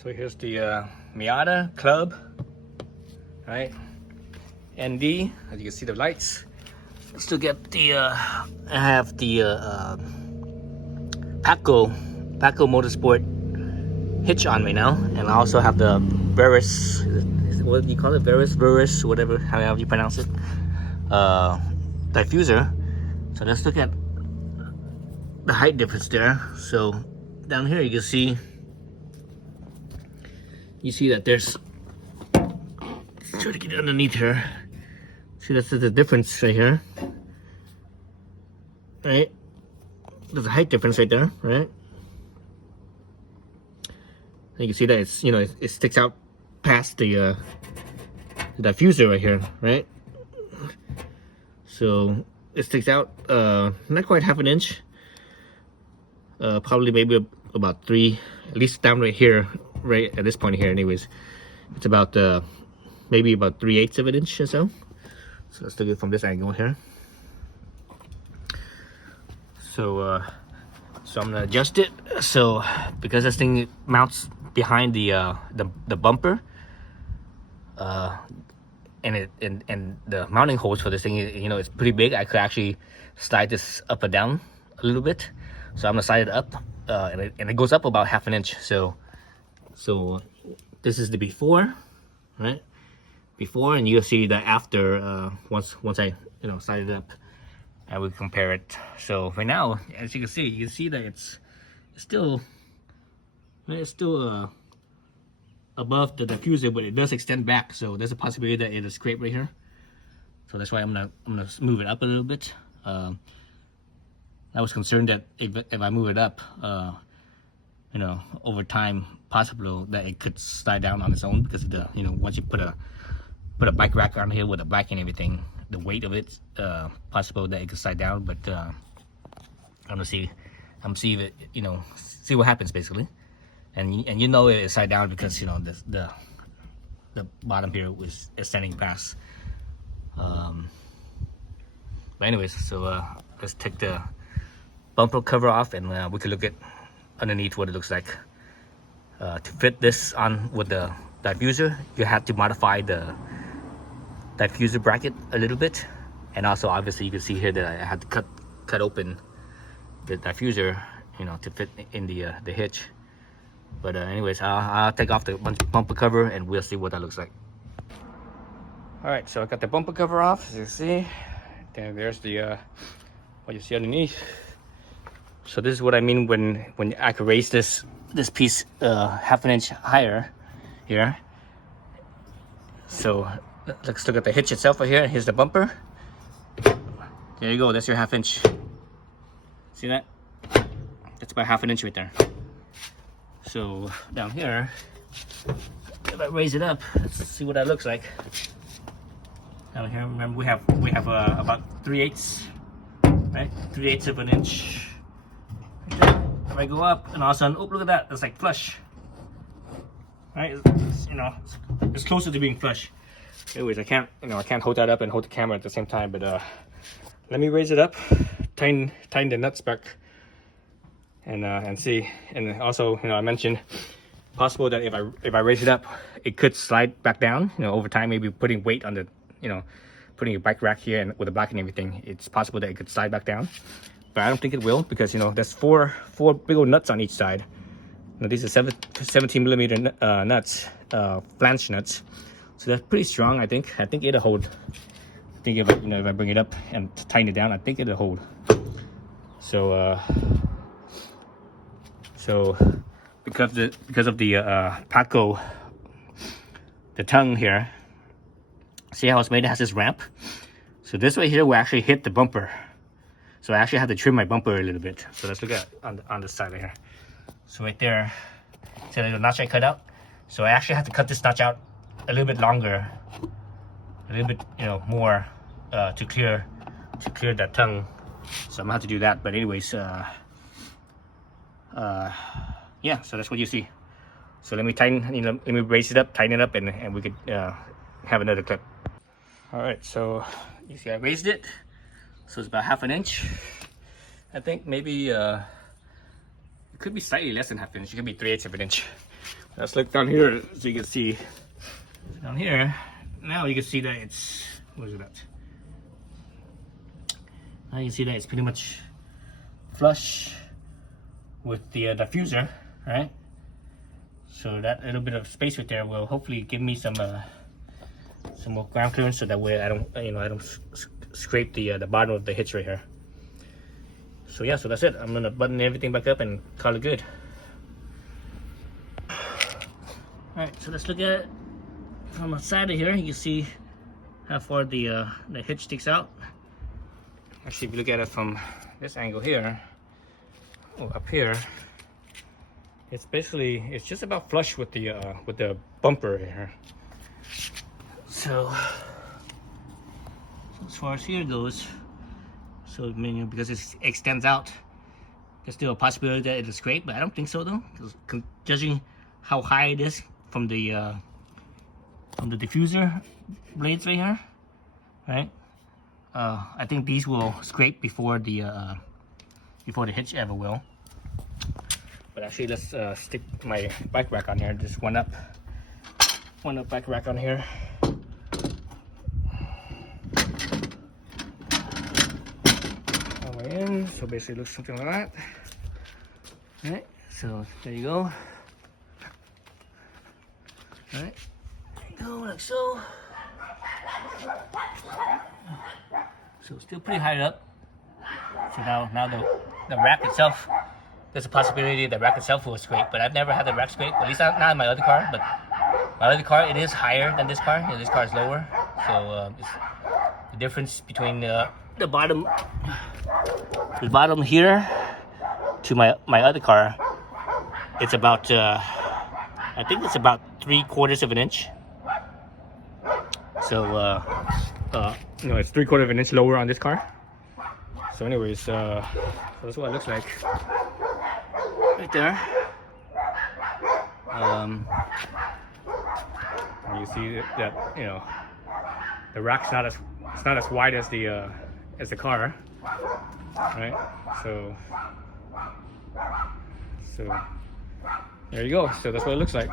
So here's the Miata Club, right? ND, as you can see the lights. Still get the I have the Paco Motorsport hitch on me now, and I also have the Verus. What do you call it? Verus, whatever, however you pronounce it. Diffuser. So let's look at the height difference there. So down here you can see. You see that there's. Try to get it underneath here. See, that's the difference right here. Right? There's a height difference right there, right? And you can see that it's, you know, it sticks out past the diffuser right here, right? So it sticks out not quite half an inch. Probably maybe about 3, at least down right here, right at this point here anyways. It's about maybe about 3/8 of an inch or so. So let's look at it from this angle here. So so I'm gonna adjust it. So because this thing mounts behind the bumper, and the mounting holes for this thing, you know, it's pretty big. I could actually slide this up and down a little bit. So I'm gonna slide it up, and it goes up about half an inch. So this is the before, right? Before, and you'll see that after. Once I, you know, slide it up, I will compare it. So right now, as you can see that it's still above the diffuser, but it does extend back. So there's a possibility that it is scraped right here. So that's why I'm gonna move it up a little bit. I was concerned that if I move it up, you know, over time, possible that it could slide down on its own because of the, you know, once you put a bike rack on here with a bike and everything, the weight of it, possible that it could slide down. But I'm gonna see if it, you know, see what happens basically. And you know it is slide down because, you know, the bottom here was extending past. But anyways, so let's take the bumper cover off, and we can look at underneath what it looks like. To fit this on with the diffuser, you have to modify the diffuser bracket a little bit, and also obviously you can see here that I had to cut open the diffuser, you know, to fit in the hitch. But anyways, I'll take off the bumper cover and we'll see what that looks like. All right, so I got the bumper cover off, as you see. Then there's the what you see underneath. So this is what I mean when I could raise this piece half an inch higher here. So let's look at the hitch itself right here. Here's the bumper. There you go. That's your half inch. See that? That's about half an inch right there. So down here, if I raise it up, let's see what that looks like. Down here, remember we have about 3/8, right? 3/8 of an inch. If I go up, and all of a sudden, oh, look at that! It's like flush. Right? You know, it's closer to being flush. Anyways, I can't hold that up and hold the camera at the same time. But let me raise it up, tighten the nuts back, and see. And also, you know, I mentioned possible that if I raise it up, it could slide back down. You know, over time, maybe putting weight on the, you know, putting a bike rack here and with the back and everything, it's possible that it could slide back down. But I don't think it will, because, you know, there's four big old nuts on each side. Now these are 17 millimeter nuts, flange nuts. So that's pretty strong. I think it'll hold. I think if I bring it up and tighten it down, I think it'll hold. So because of the Paco, the tongue here. See how it's made? It has this ramp. So this way here will actually hit the bumper. So I actually have to trim my bumper a little bit. So let's look at on this side right here. So right there, see the notch I cut out? So I actually have to cut this notch out a little bit longer, a little bit, you know, more to clear that tongue. So I'm gonna have to do that. But anyways, yeah. So that's what you see. So let me let me raise it up, tighten it up, and we could have another clip. All right. So you see I raised it. So it's about half an inch. I think maybe could be slightly less than half inch. It could be 3/8 of an inch. Let's look down here so you can see. Down here, now you can see that it's, what is that? Now you can see that it's pretty much flush with the diffuser, right? So that little bit of space right there will hopefully give me some more ground clearance, so that way I don't, I don't scrape the bottom of the hitch right here. So yeah, so that's it. I'm gonna button everything back up and call it good. All right, so let's look at it from the side of here. You can see how far the hitch sticks out. Actually, if you look at it from this angle here, up here, it's basically, it's just about flush with the bumper here. So as far as here goes, so I mean, because it extends out, there's still a possibility that it'll scrape, but I don't think so though, because judging how high it is from the diffuser blades right here, right? I think these will scrape before the hitch ever will. But actually, let's stick my bike rack on here. Just one up bike rack on here. All the way in. So basically, it looks something like that. All right. So there you go. All right. There you go, like so. So still pretty high up. So now the rack itself, there's a possibility the rack itself will scrape, but I've never had the rack scrape, at least not in my other car. But my other car, it is higher than this car. This car is lower. So it's the difference between the bottom here to my other car, it's about I think it's about 3/4 of an inch. So it's 3/4 of an inch lower on this car. So anyways, so that's what it looks like right there. You see that the rack's not as wide as the car, right? So there you go. So that's what it looks like.